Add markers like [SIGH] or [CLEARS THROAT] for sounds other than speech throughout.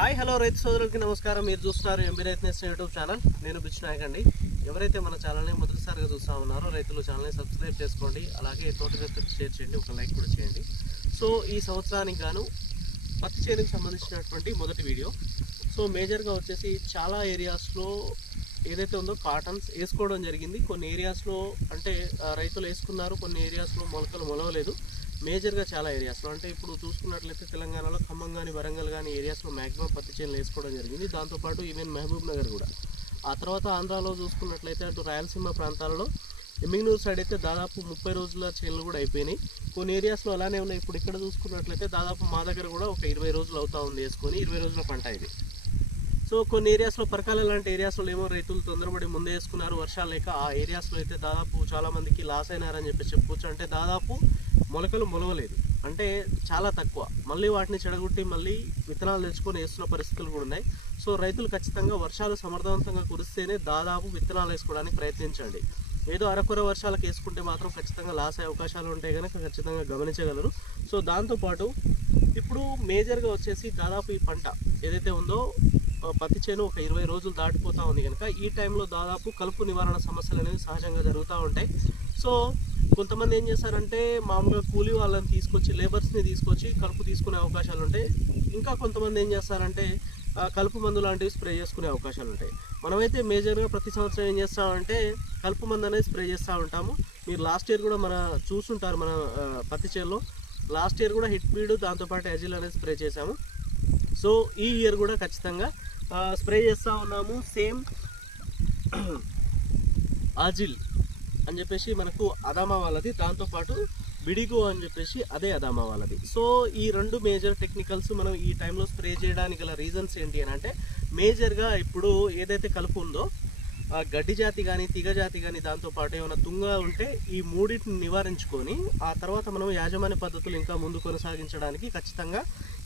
Hi hello రైతు సోదరులకి నమస్కారం. మీరు చూస్తున్నారు MB Raithu Nestham YouTube channel. నేను బిచ్ నాయక్ అండి. ఎవరైతే మన ఛానల్ని మొదటిసారిగా చూస్తూ ఉన్నారో రైతులు ఛానల్ని సబ్స్క్రైబ్ చేసుకోండి. అలాగే తోట రైతులకు షేర్ చేయండి ఒక లైక్ కూడా చేయండి. సో ఈ సంవత్సరానికి గాను పత్తి చేనుకు సంబంధించినటువంటి మొదటి వీడియో. సో మేజర్గా వచ్చేసి చాలా ఏరియాస్లో ఏదైతే ఉందో కాటన్స్ వేసుకోవడం జరిగింది. కొన్ని ఏరియాస్లో అంటే రైతులు వేసుకున్నారు. కొన్ని ఏరియాస్లో మొలకలు మొలవలేదు. మేజర్గా చాలా ఏరియాస్లో అంటే ఇప్పుడు చూసుకున్నట్లయితే తెలంగాణలో ఖమ్మం కానీ వరంగల్ కానీ ఏరియాస్లో మ్యాక్సిమం పత్తి చేనులు వేసుకోవడం జరిగింది. దాంతోపాటు ఈవెన్ మహబూబ్ నగర్ కూడా. ఆ తర్వాత ఆంధ్రాలో చూసుకున్నట్లయితే అటు రాయలసీమ ప్రాంతాలలో ఎమ్మిగ్నూరు సైడ్ అయితే దాదాపు ముప్పై రోజుల చేనులు కూడా అయిపోయినాయి. కొన్ని ఏరియాస్లో అలానే ఉన్నాయి. ఇప్పుడు ఇక్కడ చూసుకున్నట్లయితే దాదాపు మా దగ్గర కూడా ఒక ఇరవై రోజులు అవుతా ఉంది వేసుకొని. ఇరవై రోజుల పంట ఇది. సో కొన్ని ఏరియాస్లో పరకాల లాంటి ఏరియాస్లో ఏమో రైతులు తొందరపడి ముందే వేసుకున్నారు వర్షాలు లేక ఆ ఏరియాస్లో అయితే దాదాపు చాలామందికి లాస్ అయినారని చెప్పి చెప్పుకోవచ్చు. అంటే దాదాపు మొలకలు మొలవలేదు. అంటే చాలా తక్కువ. మళ్ళీ వాటిని చెడగొట్టి మళ్ళీ విత్తనాలు తెచ్చుకొని వేస్తున్న పరిస్థితులు కూడా ఉన్నాయి. సో రైతులు ఖచ్చితంగా వర్షాలు సమర్థవంతంగా కురిస్తేనే దాదాపు విత్తనాలు వేసుకోవడానికి ప్రయత్నించండి. ఏదో అరకొర వర్షాలకు వేసుకుంటే మాత్రం ఖచ్చితంగా లాస్ అయ్యే అవకాశాలు ఉంటాయి కనుక ఖచ్చితంగా గమనించగలరు. సో దాంతోపాటు ఇప్పుడు మేజర్గా వచ్చేసి దాదాపు ఈ పంట ఏదైతే ఉందో పత్తి చేను ఒక ఇరవై రోజులు దాటిపోతూ ఉంది కనుక ఈ టైంలో దాదాపు కలుపు నివారణ సమస్యలు అనేవి సహజంగా జరుగుతూ ఉంటాయి. సో కొంతమంది ఏం చేస్తారంటే మామూలుగా కూలీ వాళ్ళని తీసుకొచ్చి లేబర్స్ని తీసుకొచ్చి కలుపు తీసుకునే అవకాశాలు ఉంటాయి. ఇంకా కొంతమంది ఏం చేస్తారంటే కలుపు మందు లాంటివి స్ప్రే చేసుకునే అవకాశాలు ఉంటాయి. మనమైతే మేజర్గా ప్రతి సంవత్సరం ఏం చేస్తామంటే కలుపు మందు అనేది స్ప్రే చేస్తూ ఉంటాము. మీరు లాస్ట్ ఇయర్ కూడా మన చూసుంటారు మన పత్తి చేనులో. లాస్ట్ ఇయర్ కూడా హిట్ బీడ్ దాంతోపాటు ఎజిల్ అనేది స్ప్రే చేసాము సో ఈ ఇయర్ కూడా ఖచ్చితంగా స్ప్రే చేస్తూ ఉన్నాము. సేమ్ [CLEARS THROAT] ఆజిల్ అని చెప్పేసి మనకు అదామా వాళ్ళది. దాంతోపాటు బిడిగో అని చెప్పేసి అదే అదామా వాళ్ళది. సో ఈ రెండు మేజర్ టెక్నికల్స్ మనం ఈ టైంలో స్ప్రే చేయడానికి గల రీజన్స్ ఏంటి అని అంటే మేజర్గా ఇప్పుడు ఏదైతే కలుపు ఉందో గడ్డి జాతి కానీ తీగ జాతి కానీ దాంతోపాటు ఏమైనా తుంగ ఉంటే ఈ మూడింటిని నివారించుకొని ఆ తర్వాత మనం యాజమాన్య పద్ధతులు ఇంకా ముందు కొనసాగించడానికి ఖచ్చితంగా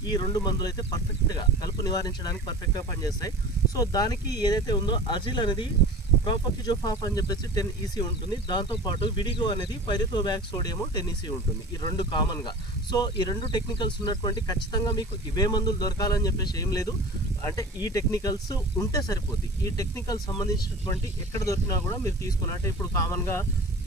ఈ రెండు మందులు అయితే పర్ఫెక్ట్గా కలుపు నివారించడానికి పర్ఫెక్ట్గా పనిచేస్తాయి. సో దానికి ఏదైతే ఉందో అజిల్ అనేది ప్రాపర్కిజోఫాఫ్ అని చెప్పేసి టెన్ ఈసీ ఉంటుంది. దాంతోపాటు విడిగో అనేది పైరిథోబ్యాక్ సోడియము టెన్ ఈసీ ఉంటుంది. ఈ రెండు కామన్గా సో ఈ రెండు టెక్నికల్స్ ఉన్నటువంటి ఖచ్చితంగా మీకు ఇవే మందులు దొరకాలని చెప్పేసి ఏం లేదు. అంటే ఈ టెక్నికల్స్ ఉంటే సరిపోద్ది. ఈ టెక్నికల్ సంబంధించినటువంటి ఎక్కడ దొరికినా కూడా మీరు తీసుకుని అంటే ఇప్పుడు కామన్గా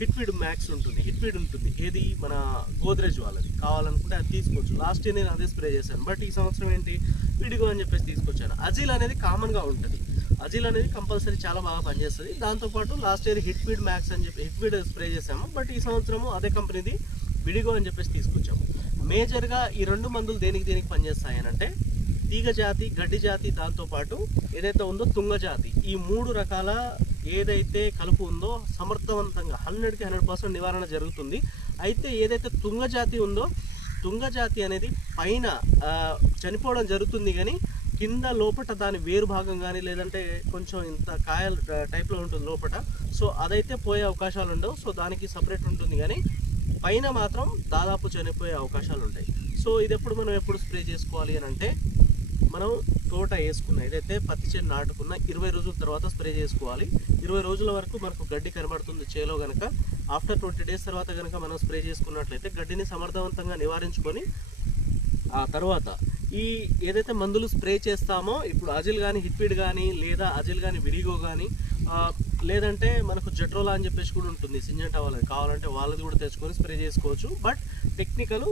హిట్వీడ్ మ్యాక్స్ ఉంటుంది. హిట్వీడ్ ఉంటుంది. ఏది? మన గోద్రేజ్ వాళ్ళది. కావాలనుకుంటే అది తీసుకోవచ్చు. లాస్ట్ ఇయర్ నేను అదే స్ప్రే చేశాను. బట్ ఈ సంవత్సరం ఏంటి? విడిగో అని చెప్పేసి తీసుకొచ్చాను. అజిల్ అనేది కామన్గా ఉంటుంది. అజిల్ అనేది కంపల్సరీ చాలా బాగా పనిచేస్తుంది. దాంతోపాటు లాస్ట్ ఇయర్ హిట్వీడ్ మ్యాక్స్ అని చెప్పి హిట్వీడ్ స్ప్రే చేసాము బట్ ఈ సంవత్సరము అదే కంపెనీది విడిగో అని చెప్పేసి తీసుకొచ్చాము. మేజర్గా ఈ రెండు మందులు దేనికి దేనికి పనిచేస్తాయనంటే అంటే తీగ జాతి గడ్డి జాతి దాంతోపాటు ఏదైతే ఉందో తుంగ జాతి. ఈ మూడు రకాల ఏదైతే కలుపు ఉందో సమర్థవంతంగా హండ్రెడ్కి హండ్రెడ్ పర్సెంట్ నివారణ జరుగుతుంది. అయితే ఏదైతే తుంగ జాతి ఉందో తుంగ జాతి అనేది పైన చనిపోవడం జరుగుతుంది కానీ కింద లోపట దాని వేరు భాగం కానీ లేదంటే కొంచెం ఇంత కాయల టైప్లో ఉంటుంది లోపట. సో అదైతే పోయే అవకాశాలు ఉండవు సో దానికి సపరేట్ ఉంటుంది కానీ పైన మాత్రం దాదాపు చనిపోయే అవకాశాలు ఉంటాయి సో ఇది ఎప్పుడు మనం ఎప్పుడు స్ప్రే చేసుకోవాలి అని అంటే మనం తోట వేసుకున్న ఏదైతే పత్తి చేను నాటుకున్న ఇరవై రోజుల తర్వాత స్ప్రే చేసుకోవాలి. ఇరవై రోజుల వరకు మనకు గడ్డి కనబడుతుంది చేలో కనుక ఆఫ్టర్ ట్వంటీ డేస్ తర్వాత కనుక మనం స్ప్రే చేసుకున్నట్లయితే గడ్డిని సమర్థవంతంగా నివారించుకొని ఆ తర్వాత ఈ ఏదైతే మందులు స్ప్రే చేస్తామో ఇప్పుడు అజిల్ కానీ హిట్విడ్ కానీ లేదా అజిల్ కానీ విడిగో కానీ లేదంటే మనకు జెట్రోలా అని చెప్పేసి కూడా ఉంటుంది సింజంటా వాళ్ళది. కావాలంటే వాళ్ళది కూడా తెచ్చుకొని స్ప్రే చేసుకోవచ్చు. బట్ టెక్నికల్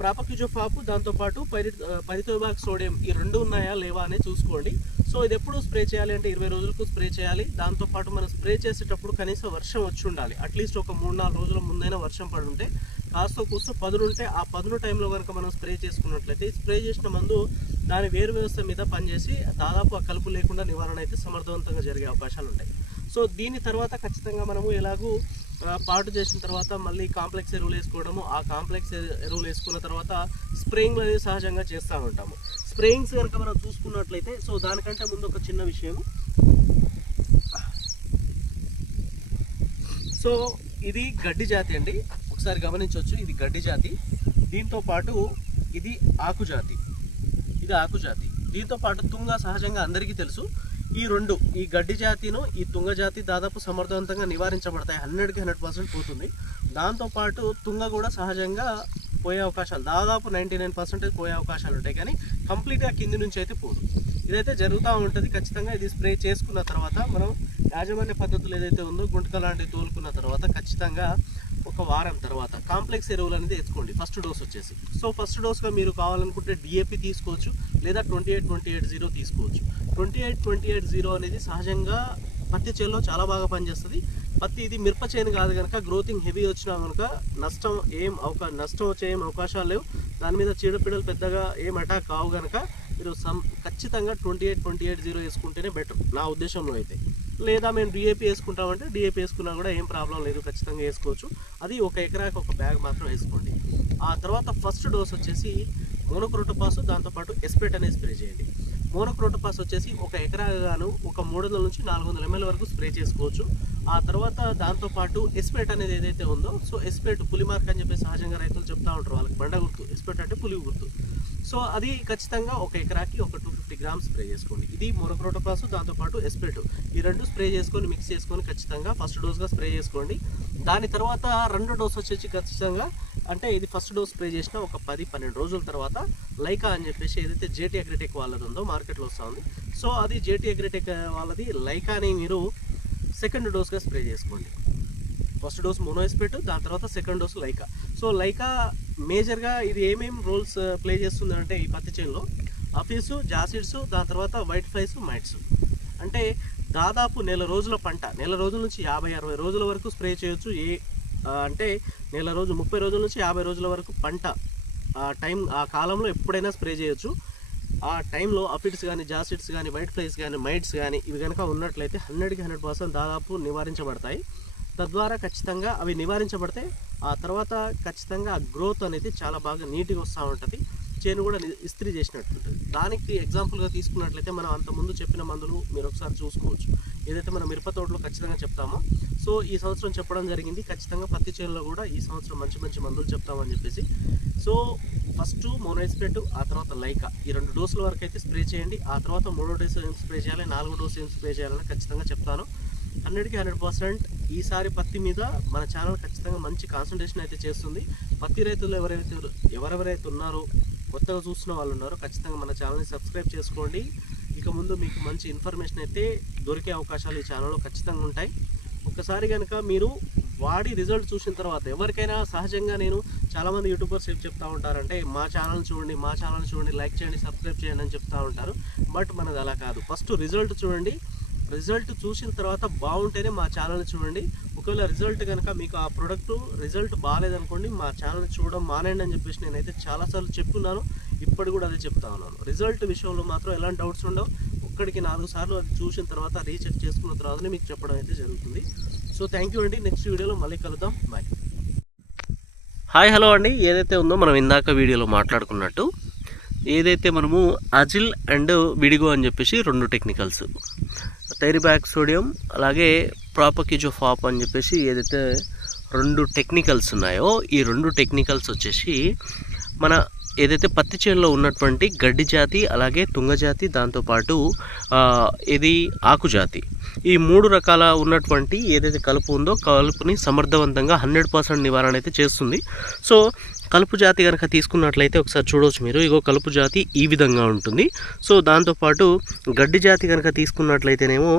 ప్రాపక్యుజోఫాపు దాంతోపాటు పరి పరితోబాక్ సోడియం ఈ రెండు ఉన్నాయా లేవా అనేది చూసుకోండి. సో ఇది ఎప్పుడు స్ప్రే చేయాలి అంటే ఇరవై రోజులకు స్ప్రే చేయాలి. దాంతోపాటు మనం స్ప్రే చేసేటప్పుడు కనీసం వర్షం వచ్చి ఉండాలి. అట్లీస్ట్ ఒక మూడు నాలుగు రోజుల ముందైనా వర్షం పడి ఉంటే కాస్త కూర్చో పదులుంటే ఉంటే ఆ పదును టైంలో కనుక మనం స్ప్రే చేసుకున్నట్లయితే స్ప్రే చేసిన మందు దాని వేరు వ్యవస్థ మీద పనిచేసి దాదాపు ఆ కలుపు లేకుండా నివారణ అయితే సమర్థవంతంగా జరిగే అవకాశాలు ఉంటాయి. సో దీని తర్వాత ఖచ్చితంగా మనము ఎలాగూ పాటు చేసిన తర్వాత మళ్ళీ కాంప్లెక్స్ ఎరువులు వేసుకోవడము ఆ కాంప్లెక్స్ ఎరువులు వేసుకున్న తర్వాత స్ప్రేయింగ్లు అనేది సహజంగా చేస్తూ ఉంటాము. స్ప్రేయింగ్స్ కనుక మనం చూసుకున్నట్లయితే సో దానికంటే ముందు ఒక చిన్న విషయం. సో ఇది గడ్డి జాతి అండి. ఒకసారి గమనించవచ్చు ఇది గడ్డి జాతి. దీంతో పాటు ఇది ఆకు జాతి ఇది ఆకు జాతి దీంతో పాటు తుంగ సహజంగా అందరికీ తెలుసు. ఈ రెండు ఈ గడ్డి జాతిను ఈ తుంగ జాతి దాదాపు సమర్థవంతంగా నివారించబడతాయి. హండ్రెడ్కి హండ్రెడ్ పర్సెంట్ పోతుంది. దాంతోపాటు తుంగ కూడా సహజంగా పోయే అవకాశాలు దాదాపు నైంటీ నైన్ పర్సెంటేజ్ పోయే అవకాశాలు ఉంటాయి. కానీ కంప్లీట్గా కింది నుంచి అయితే పోదు. ఇదైతే జరుగుతూ ఉంటుంది. ఖచ్చితంగా ఇది స్ప్రే చేసుకున్న తర్వాత మనం యాజమాన్య పద్ధతులు ఏదైతే ఉందో గుంటక లాంటివి తోలుకున్న తర్వాత ఖచ్చితంగా ఒక వారం తర్వాత కాంప్లెక్స్ ఎరువులు అనేది ఎత్తుకోండి ఫస్ట్ డోస్ వచ్చేసి. సో ఫస్ట్ డోస్గా మీరు కావాలనుకుంటే డిఏపి తీసుకోవచ్చు లేదా twenty eight twenty eight zero తీసుకోవచ్చు. Twenty eight twenty eight zero అనేది సహజంగా పత్తి చేలో చాలా బాగా పనిచేస్తుంది. పత్తి ఇది మిరప చేను కాదు కనుక గ్రోతింగ్ హెవీ వచ్చినా కనుక నష్టం ఏం అవకా నష్టం వచ్చే ఏం అవకాశాలు లేవు. దాని మీద చీడపీడలు పెద్దగా ఏం అటాక్ కావు కనుక మీరు సం ఖచ్చితంగా twenty eight twenty eight zero వేసుకుంటేనే బెటర్ నా ఉద్దేశంలో అయితే. లేదా మేము డిఏపి వేసుకుంటామంటే డిఏపి వేసుకున్నా కూడా ఏం ప్రాబ్లం లేదు ఖచ్చితంగా వేసుకోవచ్చు. అది ఒక ఎకరాకి ఒక బ్యాగ్ మాత్రం వేసుకోండి. ఆ తర్వాత ఫస్ట్ డోస్ వచ్చేసి మోనోక్రోటోపాస్ దాంతోపాటు ఎస్పెట్ అనేది స్ప్రే చేయండి. మోనోక్రోటోపాస్ వచ్చేసి ఒక ఎకరాగాను ఒక మూడు వందల నుంచి నాలుగు వందల ఎంఎల్ వరకు స్ప్రే చేసుకోవచ్చు. ఆ తర్వాత దాంతోపాటు ఎస్పేట్ అనేది ఏదైతే ఉందో సో ఎస్పేట్ పులిమార్క్ అని చెప్పి సహజంగా రైతులు చెప్తా ఉంటారు. వాళ్ళకి బండ గుర్తు ఎస్పేట్ అంటే పులి గుర్తు. సో అది ఖచ్చితంగా ఒక ఎకరాకి ఒక టూ ఫిఫ్టీ గ్రామ్స్ స్ప్రే చేసుకోండి. ఇది మోనోక్రోటోపాస్ దాంతోపాటు ఎస్పేట్ ఈ రెండు స్ప్రే చేసుకొని మిక్స్ చేసుకొని ఖచ్చితంగా ఫస్ట్ డోస్గా స్ప్రే చేసుకోండి. దాని తర్వాత రెండో డోస్ వచ్చేసి ఖచ్చితంగా అంటే ఇది ఫస్ట్ డోస్ స్ప్రే చేసిన ఒక పది పన్నెండు రోజుల తర్వాత లైకా అని చెప్పేసి ఏదైతే జేటీ అగ్రిటెక్ వాళ్ళది ఉందో మార్కెట్లో వస్తుంది. సో అది జేటీ అగ్రిటెక్ వాళ్ళది లైకాని మీరు సెకండ్ డోస్గా స్ప్రే చేసుకోండి. ఫస్ట్ డోస్ మోనోస్పెట్ దాని తర్వాత second dose Laika. So Laika మేజర్గా ఇది ఏమేమి రోల్స్ ప్లే చేస్తుంది అంటే ఈ పత్తి చేనులో అఫీసు జాసిడ్స్ దాని తర్వాత వైట్ ఫ్లైస్ మైట్స్. అంటే దాదాపు నెల రోజుల పంట నెల రోజుల నుంచి యాభై అరవై రోజుల వరకు స్ప్రే చేయొచ్చు. ఏ అంటే నెల రోజు ముప్పై రోజుల నుంచి యాభై రోజుల వరకు పంట ఆ టైం ఆ కాలంలో ఎప్పుడైనా స్ప్రే చేయొచ్చు. ఆ టైంలో అఫిడ్స్ కానీ జాసిడ్స్ కానీ వైట్ ఫ్లైస్ కానీ మైట్స్ కానీ ఇవి కనుక ఉన్నట్లయితే హండ్రెడ్కి హండ్రెడ్ పర్సెంట్ దాదాపు నివారించబడతాయి. తద్వారా ఖచ్చితంగా అవి నివారించబడితే ఆ తర్వాత ఖచ్చితంగా ఆ గ్రోత్ అనేది చాలా బాగా నీట్గా వస్తూ ఉంటుంది. చేను కూడా ఇస్త్రీ చేసినట్టుంటుంది. దానికి ఎగ్జాంపుల్గా తీసుకున్నట్లయితే మనం అంత ముందు చెప్పిన మందులు మీరు ఒకసారి చూసుకోవచ్చు. ఏదైతే మనం మిరప తోటలో ఖచ్చితంగా చెప్తామో. సో ఈ సంవత్సరం చెప్పడం జరిగింది. ఖచ్చితంగా పత్తి చేనులో కూడా ఈ సంవత్సరం మంచి మంచి మందులు చెప్తామని చెప్పేసి. సో ఫస్ట్ మోనోస్ప్రేట్ ఆ తర్వాత లైకా. ఈ రెండు డోసుల వరకు అయితే స్ప్రే చేయండి. ఆ తర్వాత మూడో డోసు ఏం స్ప్రే చేయాలి నాలుగో డోసు ఏం స్ప్రే చేయాలని ఖచ్చితంగా చెప్తాను. హండ్రెడ్కి హండ్రెడ్ పర్సెంట్ ఈసారి పత్తి మీద మన ఛానల్ ఖచ్చితంగా మంచి కాన్సన్ట్రేషన్ అయితే చేస్తుంది. పత్తి రైతులు ఎవరైతే ఎవరెవరైతే ఉన్నారో కొత్తగా చూస్తున్న వాళ్ళు ఉన్నారో ఖచ్చితంగా మన ఛానల్ని సబ్స్క్రైబ్ చేసుకోండి. ఇక ముందు మీకు మంచి ఇన్ఫర్మేషన్ అయితే దొరికే అవకాశాలు ఈ ఛానల్లో ఖచ్చితంగా ఉంటాయి. ఒక్కసారి కనుక మీరు వాడి రిజల్ట్ చూసిన తర్వాత ఎవరికైనా సహజంగా నేను చాలామంది యూట్యూబర్స్ ఏం చెప్తా ఉంటారంటే మా ఛానల్ చూడండి మా ఛానల్ చూడండి లైక్ చేయండి సబ్స్క్రైబ్ చేయండి అని చెప్తూ ఉంటారు. బట్ మనది అలా కాదు. ఫస్ట్ రిజల్ట్ చూడండి. రిజల్ట్ చూసిన తర్వాత బాగుంటేనే మా ఛానల్ చూడండి. ఒకవేళ రిజల్ట్ కనుక మీకు ఆ ప్రోడక్ట్ రిజల్ట్ బాగాలేదనుకోండి మా ఛానల్ చూడడం మానేయండి అని చెప్పేసి నేనైతే చాలాసార్లు చెప్తున్నాను. ఇప్పుడు కూడా అదే చెప్తా ఉన్నాను. రిజల్ట్ విషయంలో మాత్రం ఎలాంటి డౌట్స్ ఉండవు. ఒక్కడికి నాలుగు సార్లు అది చూసిన తర్వాత రీచెక్ చేసుకున్న తర్వాతనే మీకు చెప్పడం అయితే జరుగుతుంది. సో థ్యాంక్ యూ అండి. నెక్స్ట్ వీడియోలో మళ్ళీ కలుద్దాం. బాయ్ హాయ్ హలో అండి. ఏదైతే ఉందో మనం ఇందాక వీడియోలో మాట్లాడుకున్నట్టు ఏదైతే మనము అజిల్ అండ్ విడిగో అని చెప్పేసి రెండు టెక్నికల్స్ టైరిబ్యాక్ సోడియం అలాగే ప్రాపకిజో ఫాప్ అని చెప్పేసి ఏదైతే రెండు టెక్నికల్స్ ఉన్నాయో ఈ రెండు టెక్నికల్స్ వచ్చేసి మన ఏదైతే పత్తి చేనులో ఉన్నటువంటి గడ్డి జాతి అలాగే తుంగ జాతి దాంతోపాటు ఇది ఆకు జాతి. ఈ మూడు రకాల ఉన్నటువంటి ఏదైతే కలుపు ఉందో కలుపుని సమర్థవంతంగా హండ్రెడ్ పర్సెంట్ నివారణ అయితే చేస్తుంది. సో కలుపు జాతి కనుక తీసుకున్నట్లయితే ఒకసారి చూడవచ్చు మీరు. ఇగో కలుపు జాతి ఈ విధంగా ఉంటుంది. సో దాంతోపాటు గడ్డి జాతి కనుక తీసుకున్నట్లయితేనేమో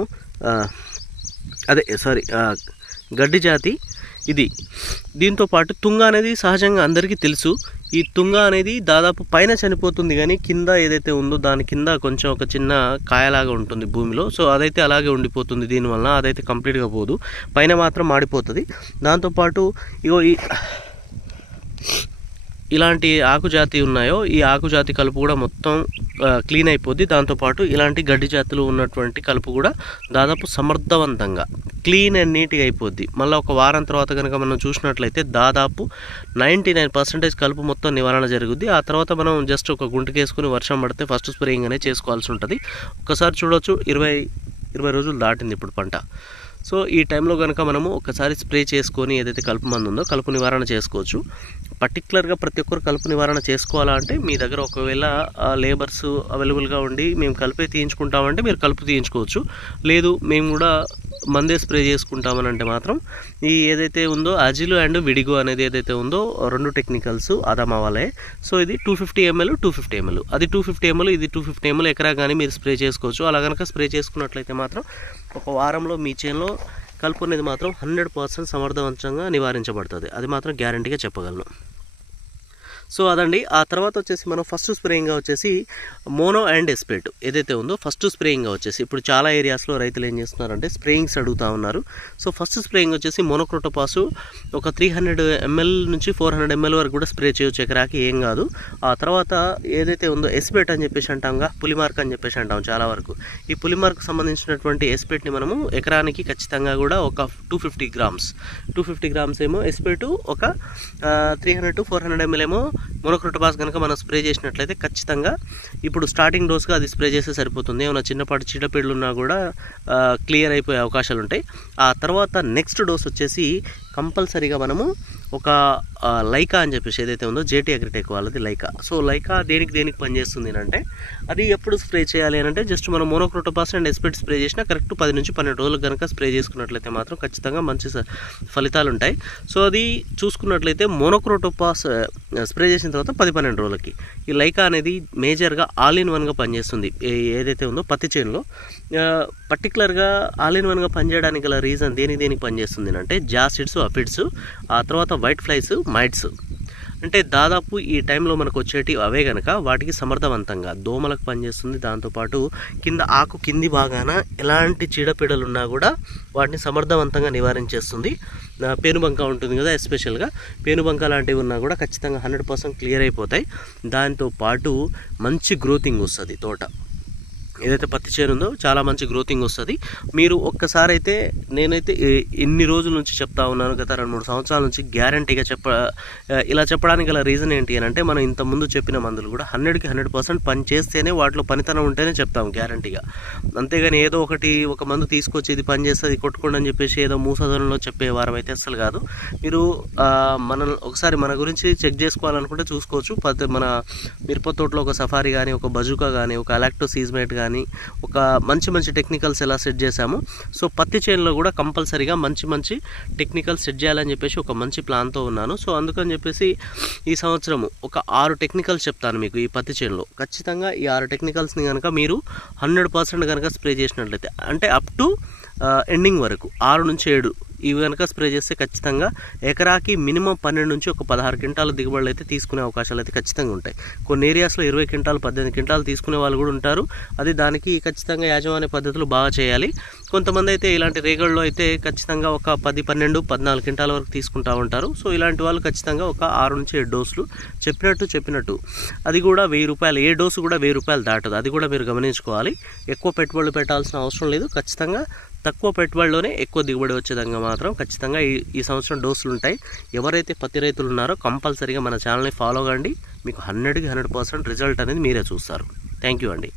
అదే సారీ గడ్డి జాతి ఇది. దీంతో పాటు తుంగ అనేది సహజంగా అందరికీ తెలుసు. ఈ తుంగ అనేది దాదాపు పైన చనిపోతుంది కానీ కింద ఏదైతే ఉందో దాని కింద కొంచెం ఒక చిన్న కాయలాగా ఉంటుంది భూమిలో. సో అదైతే అలాగే ఉండిపోతుంది దీనివల్ల అదైతే కంప్లీట్గా పోదు. పైన మాత్రం మాడిపోతుంది. దాంతోపాటు ఇగో ఈ ఇలాంటి ఆకుజాతి ఉన్నాయో ఈ ఆకుజాతి కలుపు కూడా మొత్తం క్లీన్ అయిపోద్ది. దాంతోపాటు ఇలాంటి గడ్డి జాతులు ఉన్నటువంటి కలుపు కూడా దాదాపు సమర్థవంతంగా క్లీన్ అండ్ నీట్గా అయిపోద్ది. మళ్ళీ ఒక వారం తర్వాత కనుక మనం చూసినట్లయితే దాదాపు నైంటీ నైన్ పర్సెంటేజ్ కలుపు మొత్తం నివారణ జరుగుద్ది. ఆ తర్వాత మనం జస్ట్ ఒక గుంటకేసుకుని వర్షం పడితే ఫస్ట్ స్ప్రేయింగ్ అనేది చేసుకోవాల్సి ఉంటుంది. ఒకసారి చూడొచ్చు ఇరవై ఇరవై రోజులు దాటింది ఇప్పుడు పంట. సో ఈ టైంలో కనుక మనము ఒకసారి స్ప్రే చేసుకొని ఏదైతే కలుపు మందు ఉందో కలుపు నివారణ చేసుకోవచ్చు. పర్టికులర్గా ప్రతి ఒక్కరు కలుపు నివారణ చేసుకోవాలా అంటే మీ దగ్గర ఒకవేళ లేబర్స్ అవైలబుల్గా ఉండి మేము కలిపే తీయించుకుంటామంటే మీరు కలుపు తీయించుకోవచ్చు. లేదు మేము కూడా మందే స్ప్రే చేసుకుంటామని అంటే మాత్రం ఈ ఏదైతే ఉందో అజిలు అండ్ విడిగో అనేది ఏదైతే ఉందో రెండు టెక్నికల్స్ అదామా వాళ్ళే సో ఇది two fifty ML two fifty ML. అది టూ ఫిఫ్టీ ఎంఎల్ ఇది టూ ఫిఫ్టీ ఎంఎల్ ఎకరా కానీ మీరు స్ప్రే చేసుకోవచ్చు. అలా కనుక స్ప్రే చేసుకున్నట్లయితే మాత్రం ఒక వారంలో మీ చేనులో కలుపు అనేది మాత్రం హండ్రెడ్ పర్సెంట్ సమర్థవంతంగా నివారించబడుతుంది. అది మాత్రం గ్యారంటీగా చెప్పగలను. సో అదండి. ఆ తర్వాత వచ్చేసి మనం ఫస్ట్ స్ప్రేయింగ్గా వచ్చేసి మోనో అండ్ ఎస్పేట్ ఏదైతే ఉందో ఫస్ట్ స్ప్రేయింగ్గా వచ్చేసి ఇప్పుడు చాలా ఏరియాస్లో రైతులు ఏం చేస్తున్నారంటే స్ప్రేయింగ్స్ అడుగుతూ ఉన్నారు. సో ఫస్ట్ స్ప్రేయింగ్ వచ్చేసి మోనోక్రోటోపాసు ఒక త్రీ హండ్రెడ్ ఎంఎల్ నుంచి ఫోర్ హండ్రెడ్ ఎంఎల్ వరకు కూడా స్ప్రే చేయొచ్చు ఎకరాకి ఏం కాదు. ఆ తర్వాత ఏదైతే ఉందో ఎస్పేట్ అని చెప్పేసి అంటాంగా పులిమార్క్ అని చెప్పేసి అంటాం చాలా వరకు. ఈ పులిమార్క్ సంబంధించినటువంటి ఎస్పేట్ని మనము ఎకరానికి ఖచ్చితంగా కూడా ఒక two fifty grams two fifty grams ఏమో ఎస్పేటు ఒక three hundred to four hundred ML ఏమో మోనోక్రోటోపాస్ కనుక మనం స్ప్రే చేసినట్లయితే ఖచ్చితంగా ఇప్పుడు స్టార్టింగ్ డోస్గా అది స్ప్రే చేస్తే సరిపోతుంది. ఏమైనా చిన్నపాటి చీడపీడలు ఉన్నా కూడా క్లియర్ అయిపోయే అవకాశాలు ఉంటాయి ఆ తర్వాత నెక్స్ట్ డోస్ వచ్చేసి కంపల్సరీగా మనము ఒక లైకా అని చెప్పేసి ఏదైతే ఉందో జేటీ అగ్రిటెక్ వాళ్ళది లైకా. సో లైకా దేనికి దేనికి పనిచేస్తుంది అంటే అది ఎప్పుడు స్ప్రే చేయాలి అని అంటే జస్ట్ మనం మోనోక్రోటోపాస్ అండ్ ఎస్పెట్ స్ప్రే చేసినా కరెక్ట్ పది నుంచి పన్నెండు రోజులు కనుక స్ప్రే చేసుకున్నట్లయితే మాత్రం ఖచ్చితంగా మంచి ఫలితాలు ఉంటాయి. సో అది చూసుకున్నట్లయితే మోనోక్రోటోపాస్ స్ప్రే చేసిన తర్వాత పది పన్నెండు రోజులకి. ఈ లైకా అనేది మేజర్గా ఆల్ ఇన్ వన్గా పనిచేస్తుంది. ఏ- ఏదైతే ఉందో పత్తి చేనులో. పర్టికులర్గా ఆల్ ఇన్ వన్గా పనిచేయడానికి గల రీజన్ దేనికి దేనికి పనిచేస్తుంది అంటే జాసిడ్స్ అఫిడ్స్ ఆ తర్వాత వైట్ ఫ్లైస్ మైట్స్. అంటే దాదాపు ఈ టైంలో మనకు వచ్చేటి అవే కనుక వాటికి సమర్థవంతంగా దోమలకు పనిచేస్తుంది. దాంతోపాటు కింద ఆకు కింది భాగాన ఎలాంటి చీడపీడలు ఉన్నా కూడా వాటిని సమర్థవంతంగా నివారించేస్తుంది. పేనుబంక ఉంటుంది కదా ఎస్పెషల్గా. పేనుబంక లాంటివి ఉన్నా కూడా ఖచ్చితంగా హండ్రెడ్ పర్సెంట్ క్లియర్ అయిపోతాయి. దాంతోపాటు మంచి గ్రోతింగ్ వస్తుంది తోట. ఏదైతే పత్తి చేను ఉందో చాలా మంచి గ్రోతింగ్ వస్తుంది. మీరు ఒక్కసారి అయితే నేనైతే ఎన్ని ఇన్ని రోజుల నుంచి చెప్తా ఉన్నాను గత రెండు మూడు సంవత్సరాల నుంచి గ్యారంటీగా చెప్ప ఇలా చెప్పడానికి గల రీజన్ ఏంటి అని అంటే మనం ఇంతకుముందు ముందు చెప్పిన మందులు కూడా హండ్రెడ్కి హండ్రెడ్ పర్సెంట్ పని చేస్తేనే వాటిలో పనితనం ఉంటేనే చెప్తాం గ్యారంటీగా. అంతేగాని ఏదో ఒకటి ఒక మందు తీసుకొచ్చి ఇది పని చేస్తుంది కొట్టుకోండి అని చెప్పేసి ఏదో మూసధనంలో చెప్పే వారం అయితే అస్సలు కాదు. మీరు మన ఒకసారి మన గురించి చెక్ చేసుకోవాలనుకుంటే చూసుకోవచ్చు. పద్ధ మన మిరప తోటలో ఒక సఫారీ కానీ ఒక బజుకా కానీ ఒక అలాక్టో సీజ్మేట్ కానీ ఒక మంచి మంచి టెక్నికల్స్ ఎలా సెట్ చేశాము. సో పత్తి చేనులో కూడా కంపల్సరీగా మంచి మంచి టెక్నికల్ సెట్ చేయాలని చెప్పేసి ఒక మంచి ప్లాన్తో ఉన్నాను. సో అందుకని చెప్పేసి ఈ సంవత్సరము ఒక ఆరు టెక్నికల్స్ చెప్తాను మీకు ఈ పత్తి చేనులో. ఖచ్చితంగా ఈ ఆరు టెక్నికల్స్ని కనుక మీరు హండ్రెడ్ పర్సెంట్ కనుక స్ప్రే చేసినట్లయితే అంటే అప్ టు ఎండింగ్ వరకు ఆరు నుంచి ఏడు ఇవి కనుక స్ప్రే చేస్తే ఖచ్చితంగా ఎకరాకి మినిమం పన్నెండు నుంచి ఒక పదహారు క్వింటాల దిగుబడులు అయితే తీసుకునే అవకాశాలు అయితే ఖచ్చితంగా ఉంటాయి. కొన్ని ఏరియాస్లో ఇరవై క్వింటాలు పద్దెనిమిది క్వింటాలు తీసుకునే వాళ్ళు కూడా ఉంటారు. అది దానికి ఖచ్చితంగా యాజమాన్య పద్ధతులు బాగా చేయాలి. కొంతమంది అయితే ఇలాంటి రేగల్లో అయితే ఖచ్చితంగా ఒక పది పన్నెండు పద్నాలుగు క్వింటాల వరకు తీసుకుంటా ఉంటారు. సో ఇలాంటి వాళ్ళు ఖచ్చితంగా ఒక ఆరు నుంచి ఏడు డోసులు చెప్పినట్టు చెప్పినట్టు. అది కూడా వెయ్యి రూపాయలు ఏ డోసు కూడా వెయ్యి రూపాయలు దాటదు. అది కూడా మీరు గమనించుకోవాలి. ఎక్కువ పెట్టుబడులు పెట్టాల్సిన అవసరం లేదు. ఖచ్చితంగా తక్కువ పెట్టుబడిలోనే ఎక్కువ దిగుబడి వచ్చేదంగా మాత్రం ఖచ్చితంగా ఈ ఈ సంవత్సరం డోసులు ఉంటాయి. ఎవరైతే పత్తి రైతులు ఉన్నారో కంపల్సరీగా మన ఛానల్ని ఫాలో కండి. మీకు హండ్రెడ్కి హండ్రెడ్ పర్సెంట్ రిజల్ట్ అనేది మీరే చూస్తారు. థ్యాంక్ యూ అండి.